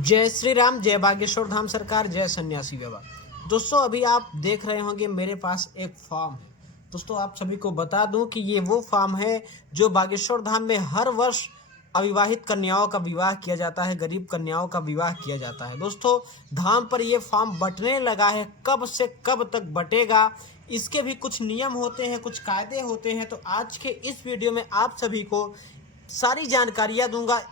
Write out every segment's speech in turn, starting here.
जय श्री राम, जय बागेश्वर धाम सरकार, जय सन्यासी बाबा। दोस्तों अभी आप देख रहे होंगे मेरे पास एक फार्म है। दोस्तों आप सभी को बता दूं कि ये वो फार्म है जो बागेश्वर धाम में हर वर्ष अविवाहित कन्याओं का विवाह किया जाता है, गरीब कन्याओं का विवाह किया जाता है। दोस्तों धाम पर ये फार्म बंटने लगा है, कब से कब तक बटेगा इसके भी कुछ नियम होते हैं, कुछ कायदे होते हैं। तो आज के इस वीडियो में आप सभी को सारी जानकारियां दूंगा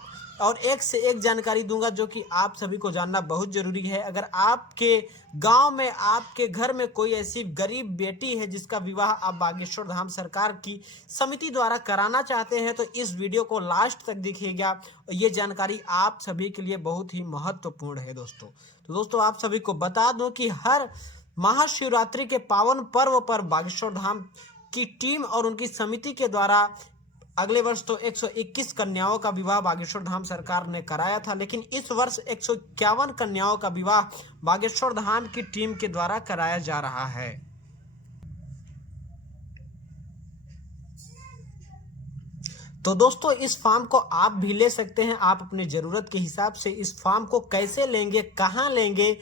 और एक से एक जानकारी दूंगा जो कि आप सभी को जानना बहुत ज़रूरी है। अगर आपके गांव में, आपके घर में कोई ऐसी गरीब बेटी है जिसका विवाह आप बागेश्वर धाम सरकार की समिति द्वारा कराना चाहते हैं तो इस वीडियो को लास्ट तक देखिएगा। ये जानकारी आप सभी के लिए बहुत ही महत्वपूर्ण है दोस्तों। तो दोस्तों आप सभी को बता दूं कि हर महाशिवरात्रि के पावन पर्व पर बागेश्वर धाम की टीम और उनकी समिति के द्वारा अगले वर्ष तो 121 कन्याओं का विवाह बागेश्वर धाम सरकार ने कराया था, लेकिन इस वर्ष 151 कन्याओं का विवाह बागेश्वर धाम की टीम के द्वारा कराया जा रहा है। तो दोस्तों इस फार्म को आप भी ले सकते हैं। आप अपने ज़रूरत के हिसाब से इस फार्म को कैसे लेंगे, कहाँ लेंगे,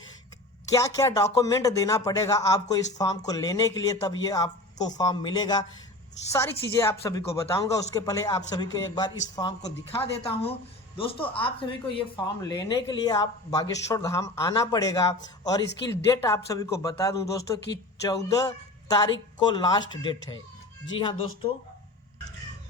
क्या क्या डॉक्यूमेंट देना पड़ेगा आपको इस फार्म को लेने के लिए, तब ये आपको फार्म मिलेगा, सारी चीज़ें आप सभी को बताऊंगा। उसके पहले आप सभी को एक बार इस फॉर्म को दिखा देता हूं। दोस्तों आप सभी को ये फॉर्म लेने के लिए आप बागेश्वर धाम आना पड़ेगा और इसकी डेट आप सभी को बता दूं दोस्तों कि 14 तारीख को लास्ट डेट है। जी हाँ दोस्तों,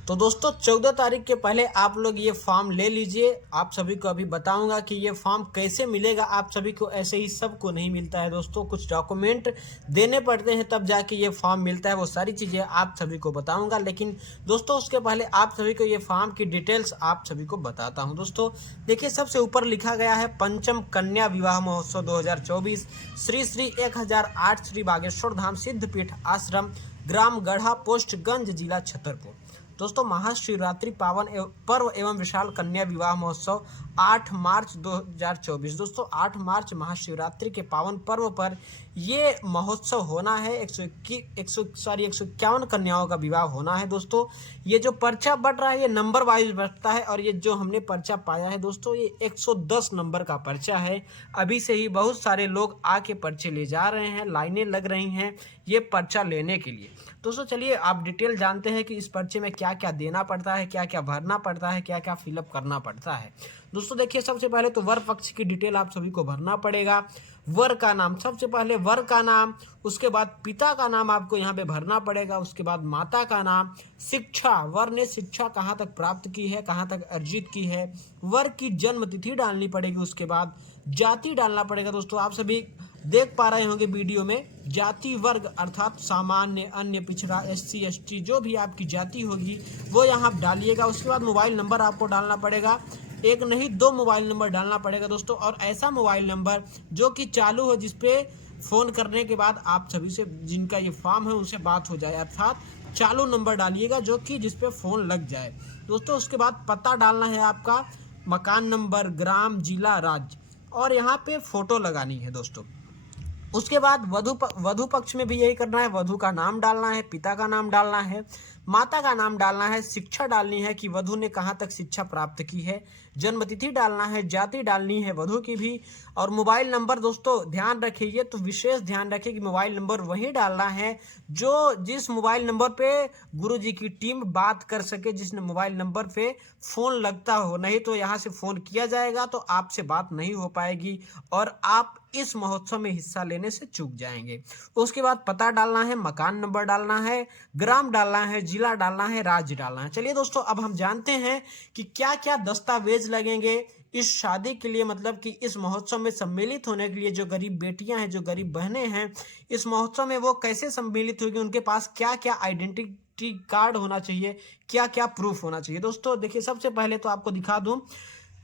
तो दोस्तों 14 तारीख के पहले आप लोग ये फॉर्म ले लीजिए। आप सभी को अभी बताऊंगा कि ये फॉर्म कैसे मिलेगा। आप सभी को ऐसे ही सबको नहीं मिलता है दोस्तों, कुछ डॉक्यूमेंट देने पड़ते हैं तब जाके ये फॉर्म मिलता है। वो सारी चीज़ें आप सभी को बताऊंगा, लेकिन दोस्तों उसके पहले आप सभी को ये फॉर्म की डिटेल्स आप सभी को बताता हूँ। दोस्तों देखिए, सबसे ऊपर लिखा गया है पंचम कन्या विवाह महोत्सव 2024 श्री श्री 1008 श्री बागेश्वर धाम सिद्धपीठ आश्रम, ग्राम गढ़ा, पोस्ट गंज, जिला छतरपुर। दोस्तों महाशिवरात्रि पावन पर्व एवं विशाल कन्या विवाह महोत्सव 8 मार्च 2024। दोस्तों 8 मार्च महाशिवरात्रि के पावन पर्व पर ये महोत्सव होना है। 151 कन्याओं का विवाह होना है। दोस्तों ये जो पर्चा बट रहा है ये नंबर वाइज बटता है और ये जो हमने पर्चा पाया है दोस्तों ये 110 नंबर का पर्चा है। अभी से ही बहुत सारे लोग आके पर्चे ले जा रहे हैं, लाइनें लग रही हैं ये पर्चा लेने के लिए। दोस्तों चलिए आप डिटेल जानते हैं कि इस पर्चे में क्या क्या देना पड़ता है, क्या क्या भरना पड़ता है, क्या क्या फिलअप करना पड़ता है। दोस्तों देखिए, सबसे पहले तो वर पक्ष की डिटेल आप सभी को भरना पड़ेगा। वर का नाम, सबसे पहले वर का नाम, उसके बाद पिता का नाम आपको यहाँ पे भरना पड़ेगा, उसके बाद माता का नाम, शिक्षा, वर ने शिक्षा कहाँ तक प्राप्त की है, कहाँ तक अर्जित की है, वर की जन्म तिथि डालनी पड़ेगी, उसके बाद जाति डालना पड़ेगा। दोस्तों आप सभी देख पा रहे होंगे वीडियो में, जाति वर्ग अर्थात सामान्य, अन्य, पिछड़ा, SC ST जो भी आपकी जाति होगी वो यहाँ डालिएगा। उसके बाद मोबाइल नंबर आपको डालना पड़ेगा, एक नहीं 2 मोबाइल नंबर डालना पड़ेगा दोस्तों, और ऐसा मोबाइल नंबर जो कि चालू हो, जिसपे फ़ोन करने के बाद आप सभी से, जिनका ये फॉर्म है उनसे बात हो जाए, अर्थात चालू नंबर डालिएगा जो कि जिसपे फ़ोन लग जाए दोस्तों। उसके बाद पता डालना है आपका, मकान नंबर, ग्राम, जिला, राज्य, और यहाँ पे फ़ोटो लगानी है दोस्तों। उसके बाद वधु पक्ष में भी यही करना है, वधु का नाम डालना है, पिता का नाम डालना है, माता का नाम डालना है, शिक्षा डालनी है कि वधु ने कहाँ तक शिक्षा प्राप्त की है, जन्मतिथि डालना है, जाति डालनी है वधु की भी, और मोबाइल नंबर दोस्तों ध्यान रखिए, तो विशेष ध्यान रखिए कि मोबाइल नंबर वही डालना है जो जिस मोबाइल नंबर पे गुरुजी की टीम बात कर सके, जिस मोबाइल नंबर पे फ़ोन लगता हो। नहीं तो यहाँ से फ़ोन किया जाएगा तो आपसे बात नहीं हो पाएगी और आप इस महोत्सव में हिस्सा लेने से चूक जाएंगे। उसके बाद पता डालना है, मकान नंबर डालना है, ग्राम डालना है, जिला डालना है, राज्य डालना है। चलिए दोस्तों अब हम जानते हैं कि क्या क्या दस्तावेज लगेंगे इस शादी के लिए, मतलब कि इस महोत्सव में सम्मिलित होने के लिए। जो गरीब बेटियां हैं, जो गरीब बहनें हैं, इस महोत्सव में वो कैसे सम्मिलित होगी, उनके पास क्या क्या आइडेंटिटी कार्ड होना चाहिए, क्या क्या प्रूफ होना चाहिए। दोस्तों देखिए, सबसे पहले तो आपको दिखा दूं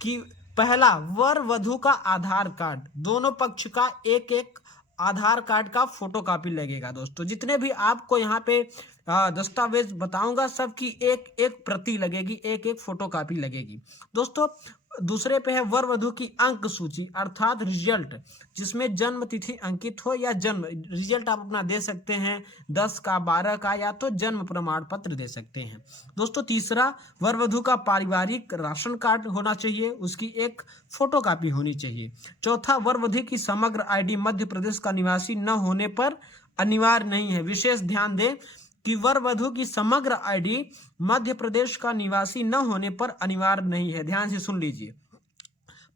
कि पहला, वर वधु का आधार कार्ड, दोनों पक्ष का एक एक आधार कार्ड का फोटो कॉपी लगेगा दोस्तों। जितने भी आपको यहाँ पे दस्तावेज बताऊंगा सबकी एक एक प्रति लगेगी, एक एक फोटो कॉपी लगेगी दोस्तों। दूसरे पे है वर वधु की अंक सूची अर्थात रिजल्ट, जिसमें जन्म तिथि अंकित हो या जन्म रिजल्ट आप अपना दे सकते हैं 10 का 12 का, या तो जन्म प्रमाण पत्र दे सकते हैं। दोस्तों तीसरा, वर वधु का पारिवारिक राशन कार्ड होना चाहिए, उसकी एक फोटोकॉपी होनी चाहिए। चौथा, वर वधु की समग्र आईडी मध्य प्रदेश का निवासी न होने पर अनिवार्य नहीं है। विशेष ध्यान दें कि वर वधु की समग्र आईडी मध्य प्रदेश का निवासी न होने पर अनिवार्य नहीं है, ध्यान से सुन लीजिए।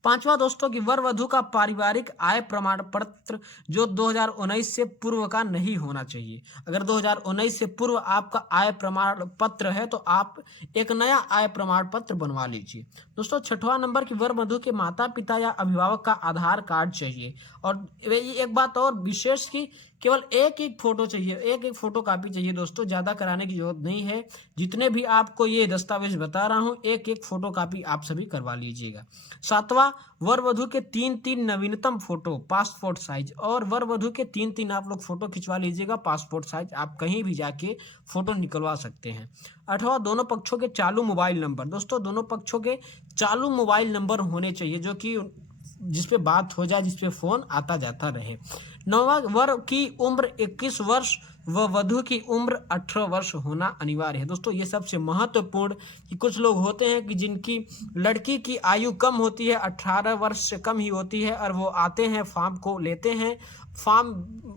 पांचवा दोस्तों कि वर वधु का पारिवारिक आय प्रमाण पत्र जो 2019 से पूर्व का नहीं होना चाहिए। अगर 2019 से पूर्व आपका आय प्रमाण पत्र है तो आप एक नया आय प्रमाण पत्र बनवा लीजिए। दोस्तों छठवां नंबर कि वर वधु के माता पिता या अभिभावक का आधार कार्ड चाहिए। और एक बात और विशेष की केवल एक एक फोटो चाहिए, एक एक फोटो कॉपी चाहिए दोस्तों, ज्यादा कराने की जरूरत नहीं है। जितने भी आपको ये दस्तावेज बता रहा हूं एक एक फोटो कॉपी आप सभी करवा लीजिएगा। सातवां, वर वधु के 3 नवीनतम फोटो पासपोर्ट साइज, और वर वधु के 3 आप लोग फोटो खिंचवा लीजिएगा पासपोर्ट साइज, आप कहीं भी जाके फोटो निकलवा सकते हैं। आठवां, दोनों पक्षों के चालू मोबाइल नंबर। दोस्तों दोनों पक्षों के चालू मोबाइल नंबर होने चाहिए जो कि जिसपे बात हो जाए, जिसपे फोन आता जाता रहे। नौवां, वर की उम्र 21 वर्ष व वधु की उम्र 18 वर्ष होना अनिवार्य है। दोस्तों ये सबसे महत्वपूर्ण कि कुछ लोग होते हैं कि जिनकी लड़की की आयु कम होती है, 18 वर्ष से कम ही होती है, और वो आते हैं फॉर्म को लेते हैं, फॉर्म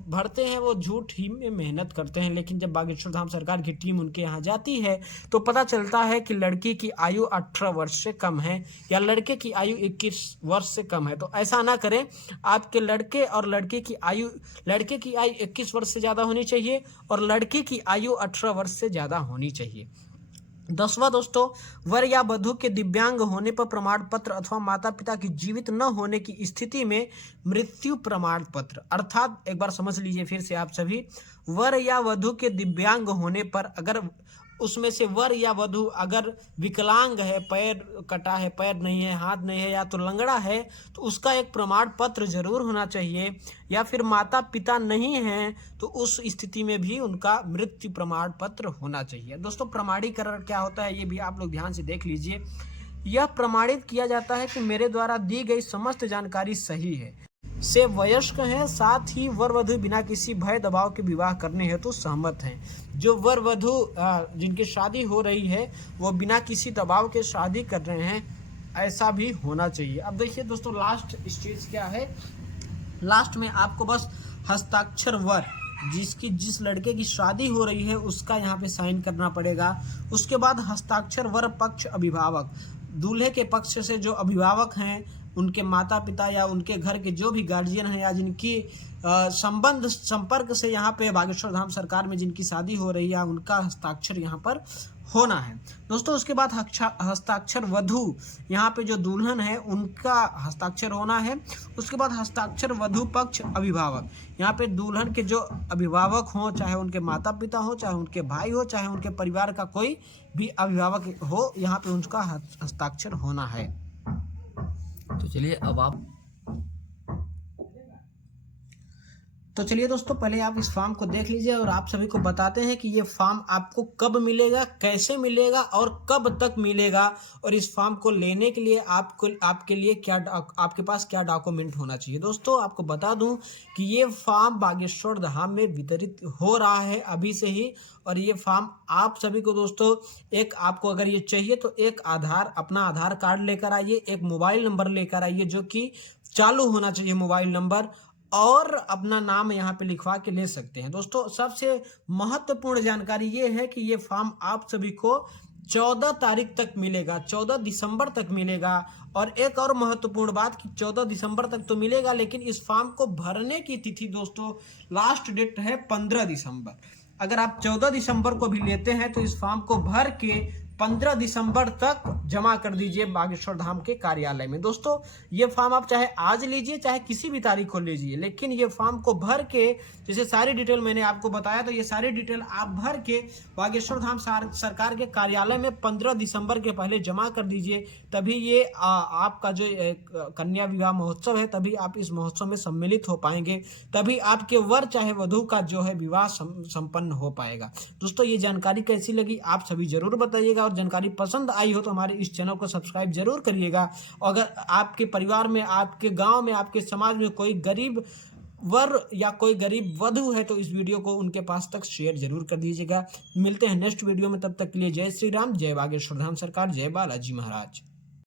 भरते हैं, वो झूठ ही में मेहनत करते हैं, लेकिन जब बागेश्वर धाम सरकार की टीम उनके यहाँ जाती है तो पता चलता है कि लड़की की आयु 18 वर्ष से कम है या लड़के की आयु 21 वर्ष से कम है। तो ऐसा ना करें, आपके लड़के और लड़के की आयु 21 वर्ष से ज़्यादा होनी चाहिए और लड़की की आयु 18 वर्ष से ज़्यादा होनी चाहिए। 10वां दोस्तों, वर या वधु के दिव्यांग होने पर प्रमाण पत्र अथवा माता पिता की जीवित न होने की स्थिति में मृत्यु प्रमाण पत्र, अर्थात एक बार समझ लीजिए फिर से आप सभी, वर या वधु के दिव्यांग होने पर अगर उसमें से वर या वधु अगर विकलांग है, पैर कटा है, पैर नहीं है, हाथ नहीं है, या तो लंगड़ा है, तो उसका एक प्रमाण पत्र जरूर होना चाहिए। या फिर माता पिता नहीं हैं तो उस स्थिति में भी उनका मृत्यु प्रमाण पत्र होना चाहिए। दोस्तों प्रमाणीकरण क्या होता है ये भी आप लोग ध्यान से देख लीजिए। यह प्रमाणित किया जाता है कि मेरे द्वारा दी गई समस्त जानकारी सही है, से वयस्क हैं, साथ ही वर वधु बिना किसी भय दबाव के विवाह करने हेतु सहमत हैं। जो वर वधु जिनकी शादी हो रही है वो बिना किसी दबाव के शादी कर रहे हैं, ऐसा भी होना चाहिए। अब देखिए दोस्तों लास्ट स्टेज क्या है, लास्ट में आपको बस हस्ताक्षर वर जिस लड़के की शादी हो रही है उसका यहाँ पे साइन करना पड़ेगा। उसके बाद हस्ताक्षर वर पक्ष अभिभावक, दूल्हे के पक्ष से जो अभिभावक हैं उनके माता पिता या उनके घर के जो भी गार्जियन हैं या जिनकी संबंध संपर्क से यहाँ पे बागेश्वर धाम सरकार में जिनकी शादी हो रही है उनका हस्ताक्षर यहाँ पर होना है। दोस्तों उसके बाद हस्ताक्षर वधु, यहाँ पे जो दुल्हन है उनका हस्ताक्षर होना है। उसके बाद हस्ताक्षर वधु पक्ष अभिभावक, यहाँ पे दुल्हन के जो अभिभावक हों, चाहे उनके माता पिता हो, चाहे उनके भाई हो, चाहे उनके परिवार का कोई भी अभिभावक हो, यहाँ पे उनका हस्ताक्षर होना है। तो चलिए अब आप तो चलिए दोस्तों पहले आप इस फॉर्म को देख लीजिए और आप सभी को बताते हैं कि ये फॉर्म आपको कब मिलेगा, कैसे मिलेगा और कब तक मिलेगा, और इस फॉर्म को लेने के लिए आपके लिए आपके पास क्या डॉक्यूमेंट होना चाहिए। दोस्तों आपको बता दूं कि ये फॉर्म बागेश्वर धाम में वितरित हो रहा है अभी से ही, और ये फॉर्म आप सभी को दोस्तों एक आपको अगर ये चाहिए तो एक अपना आधार कार्ड लेकर आइए, एक मोबाइल नंबर लेकर आइए जो कि चालू होना चाहिए मोबाइल नंबर, और अपना नाम यहाँ पे लिखवा के ले सकते हैं। दोस्तों सबसे महत्वपूर्ण जानकारी ये है कि ये फॉर्म आप सभी को 14 तारीख तक मिलेगा, 14 दिसंबर तक मिलेगा। और एक और महत्वपूर्ण बात कि 14 दिसंबर तक तो मिलेगा, लेकिन इस फॉर्म को भरने की तिथि दोस्तों लास्ट डेट है 15 दिसंबर। अगर आप 14 दिसंबर को भी लेते हैं तो इस फॉर्म को भर के 15 दिसंबर तक जमा कर दीजिए बागेश्वर धाम के कार्यालय में। दोस्तों ये फॉर्म आप चाहे आज लीजिए चाहे किसी भी तारीख को लीजिए, लेकिन ये फॉर्म को भर के, जैसे सारी डिटेल मैंने आपको बताया, तो ये सारी डिटेल आप भर के बागेश्वर धाम सरकार के कार्यालय में 15 दिसंबर के पहले जमा कर दीजिए। तभी ये आपका जो कन्या विवाह महोत्सव है तभी आप इस महोत्सव में सम्मिलित हो पाएंगे, तभी आपके वर चाहे वधु का जो है विवाह संपन्न हो पाएगा। दोस्तों ये जानकारी कैसी लगी आप सभी जरूर बताइएगा। और जानकारी पसंद आई हो तो हमारे इस चैनल को सब्सक्राइब जरूर करिएगा। अगर आपके परिवार में, आपके गांव में, आपके समाज में कोई गरीब वर या कोई गरीब वधु है तो इस वीडियो को उनके पास तक शेयर जरूर कर दीजिएगा। मिलते हैं नेक्स्ट वीडियो में, तब तक के लिए जय श्री राम, जय बागेश्वर धाम सरकार, जय बालाजी महाराज।